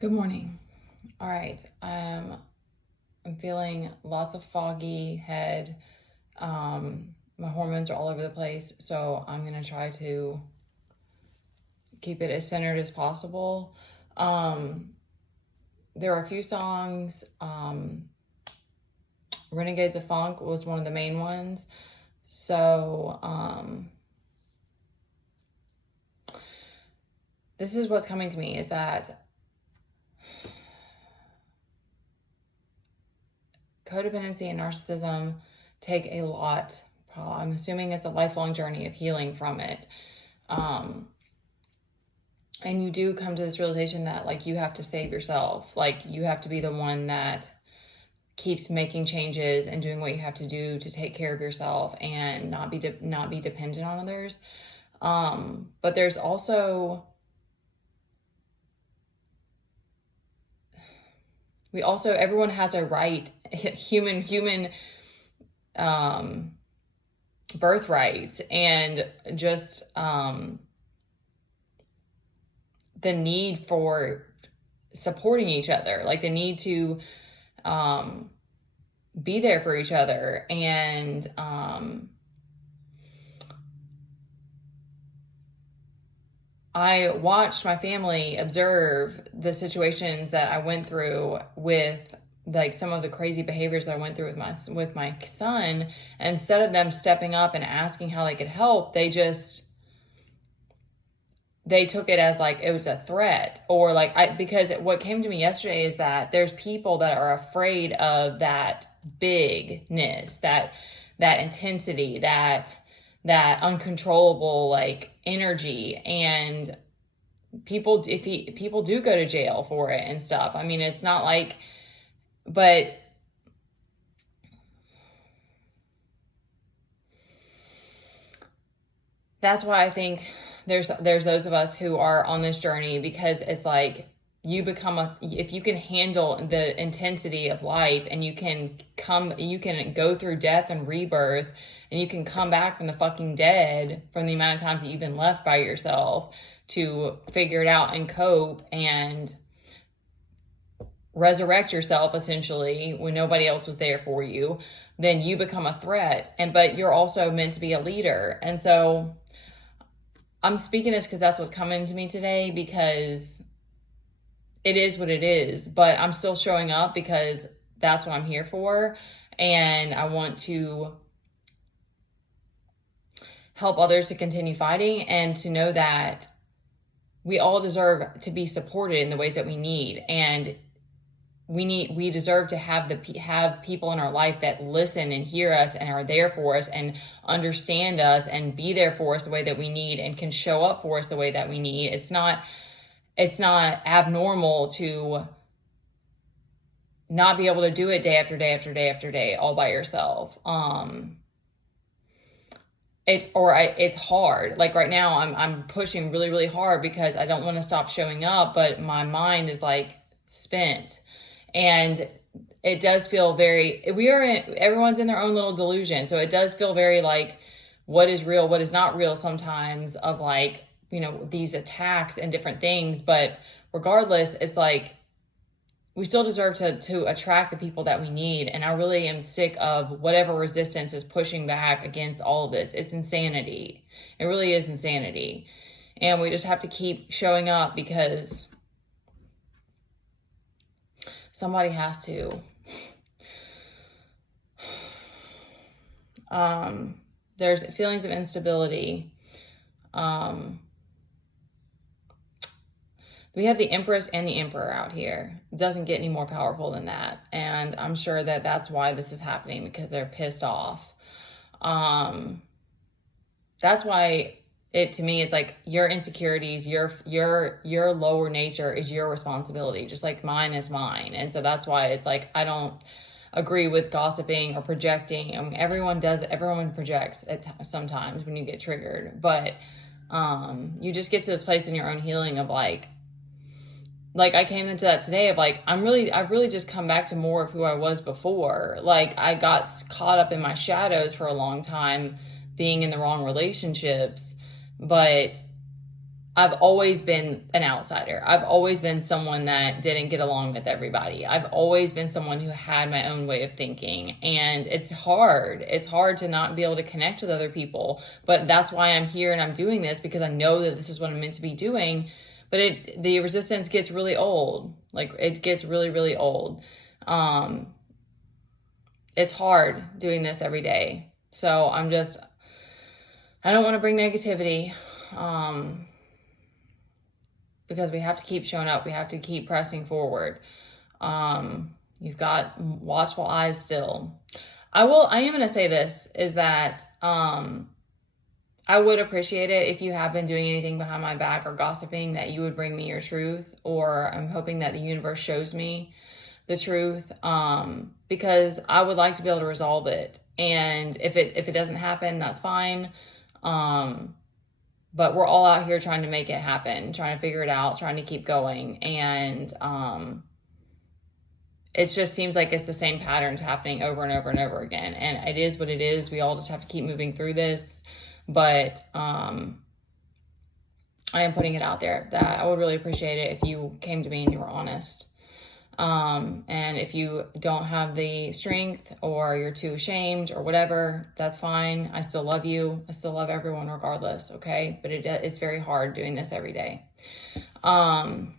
Good morning. All right. I'm feeling lots of foggy head. My hormones are all over the place, so I'm gonna try to keep it as centered as possible. Um, there are a few songs. Renegades of Funk was one of the main ones. So this is what's coming to me is that codependency and narcissism take a lot. I'm assuming it's a lifelong journey of healing from it. And you do come to this realization that like you have to save yourself. Like you have to be the one that keeps making changes and doing what you have to do to take care of yourself and not be dependent on others. But there's also everyone has a right, human birthright, and just the need for supporting each other, like the need to be there for each other. And I watched my family observe the situations that I went through with like some of the crazy behaviors that I went through with my son. And instead of them stepping up and asking how they could help, they took it as like it was a threat, or like because what came to me yesterday is that there's people that are afraid of that bigness, that intensity, that uncontrollable like energy. And people do go to jail for it and stuff. I mean, it's not like, but that's why I think there's those of us who are on this journey, because it's like if you can handle the intensity of life, and you can go through death and rebirth, and you can come back from the fucking dead from the amount of times that you've been left by yourself to figure it out and cope and resurrect yourself essentially when nobody else was there for you, then you become a threat. But you're also meant to be a leader. And so I'm speaking this because that's what's coming to me today, because it is what it is, but I'm still showing up because that's what I'm here for. And I want to help others to continue fighting, and to know that we all deserve to be supported in the ways that we need. And we deserve to have people in our life that listen and hear us and are there for us and understand us and be there for us the way that we need, and can show up for us the way that we need. It's not abnormal to not be able to do it day after day after day after day all by yourself. It's hard. Like right now I'm pushing really, really hard because I don't want to stop showing up, but my mind is like spent. And it does feel everyone's in their own little delusion. So it does feel very like what is real, what is not real sometimes, of like, these attacks and different things. But regardless, it's like we still deserve to attract the people that we need. And I really am sick of whatever resistance is pushing back against all of this. It's insanity. It really is insanity. And we just have to keep showing up, because somebody has to. There's feelings of instability. We have the Empress and the Emperor out here. It doesn't get any more powerful than that. And I'm sure that that's why this is happening, because they're pissed off. That's why it, to me, is like your insecurities, your lower nature is your responsibility, just like mine is mine. And so that's why it's like, I don't agree with gossiping or projecting. I mean, everyone projects sometimes when you get triggered, but you just get to this place in your own healing of like I came into that today of like, I've really just come back to more of who I was before. Like I got caught up in my shadows for a long time, being in the wrong relationships, but I've always been an outsider. I've always been someone that didn't get along with everybody. I've always been someone who had my own way of thinking. And it's hard. It's hard to not be able to connect with other people. But that's why I'm here and I'm doing this, because I know that this is what I'm meant to be doing. But the resistance gets really old. Like, it gets really, really old. It's hard doing this every day. So I don't want to bring negativity. Because we have to keep showing up. We have to keep pressing forward. You've got watchful eyes still. I am going to say this, is that I would appreciate it if you have been doing anything behind my back or gossiping, that you would bring me your truth, or I'm hoping that the universe shows me the truth, because I would like to be able to resolve it. And if it doesn't happen, that's fine. But we're all out here trying to make it happen, trying to figure it out, trying to keep going. And it just seems like it's the same patterns happening over and over and over again. And it is what it is. We all just have to keep moving through this. But I am putting it out there that I would really appreciate it if you came to me and you were honest. And if you don't have the strength, or you're too ashamed or whatever, that's fine. I still love you. I still love everyone regardless. Okay. But it's very hard doing this every day. Some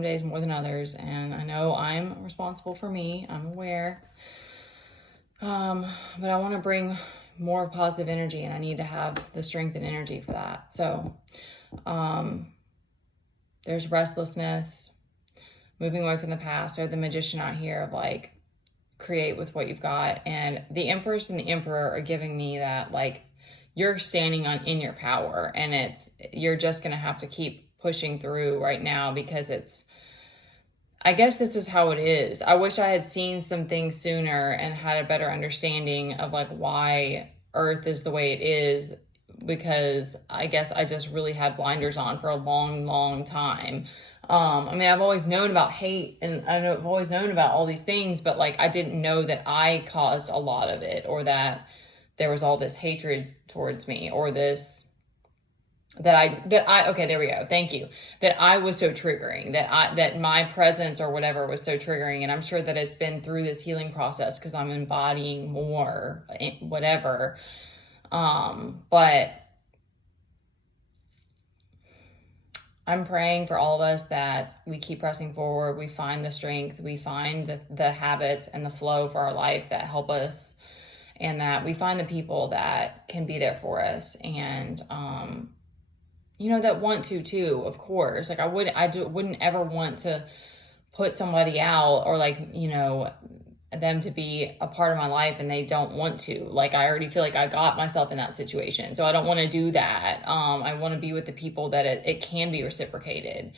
days more than others. And I know I'm responsible for me. I'm aware. But I want to bring more positive energy, and I need to have the strength and energy for that. So, there's restlessness, moving away from the past, or the magician out here of like, create with what you've got. And the Empress and the Emperor are giving me that, like, you're standing in your power, and you're just going to have to keep pushing through right now, because I guess this is how it is. I wish I had seen some things sooner and had a better understanding of like why Earth is the way it is, because I guess I just really had blinders on for a long, long time. I mean, I've always known about hate, and I've always known about all these things, but like, I didn't know that I caused a lot of it, or that there was all this hatred towards me, or this, okay, there we go. Thank you. That I was so triggering, that my presence or whatever was so triggering. And I'm sure that it's been through this healing process, because I'm embodying more, whatever. But I'm praying for all of us that we keep pressing forward. We find the strength, we find the habits and the flow for our life that help us, and that we find the people that can be there for us. And, that want to too, of course. Like, I wouldn't ever want to put somebody out, or like, them to be a part of my life and they don't want to. Like, I already feel like I got myself in that situation, so I don't want to do that. I want to be with the people that it can be reciprocated.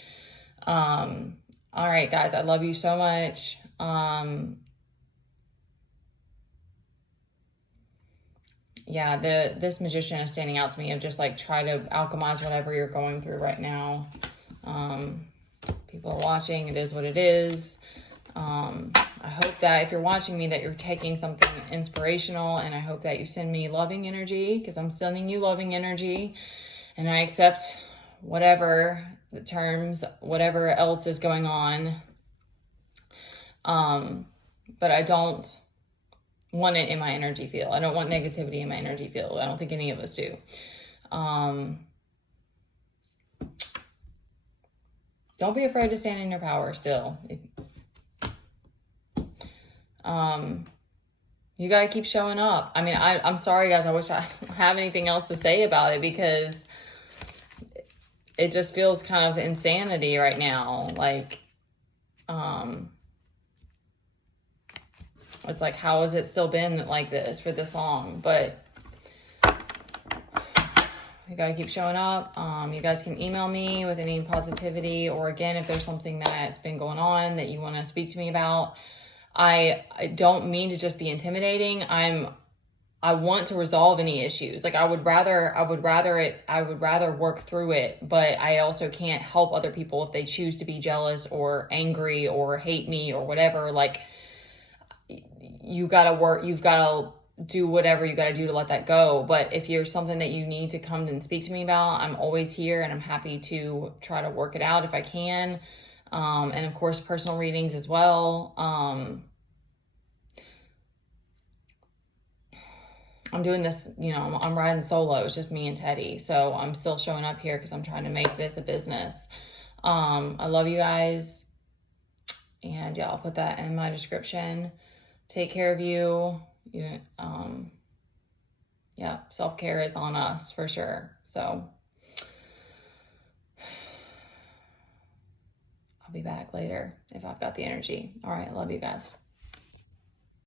All right, guys, I love you so much. Yeah, this magician is standing out to me of just like, try to alchemize whatever you're going through right now. People are watching. It is what it is. I hope that if you're watching me, that you're taking something inspirational, and I hope that you send me loving energy, because I'm sending you loving energy, and I accept whatever the terms, whatever else is going on. But I don't want it in my energy field. I don't want negativity in my energy field. I don't think any of us do. Don't be afraid to stand in your power still. You got to keep showing up. I mean, I'm sorry, guys. I wish I didn't have anything else to say about it, because it just feels kind of insanity right now. Like, it's like, how has it still been like this for this long? But you got to keep showing up. You guys can email me with any positivity, or again, if there's something that's been going on that you want to speak to me about. I don't mean to just be intimidating. I want to resolve any issues. Like, I would rather work through it, but I also can't help other people if they choose to be jealous or angry or hate me or whatever. Like, you've got to do whatever you got to do to let that go. But if you're something that you need to come and speak to me about, I'm always here and I'm happy to try to work it out if I can. And of course, personal readings as well. I'm doing this, you know, I'm riding solo. It's just me and Teddy. So I'm still showing up here because I'm trying to make this a business. I love you guys. And yeah, I'll put that in my description. Take care of you. Yeah, self-care is on us for sure. So I'll be back later if I've got the energy. All right, love you guys.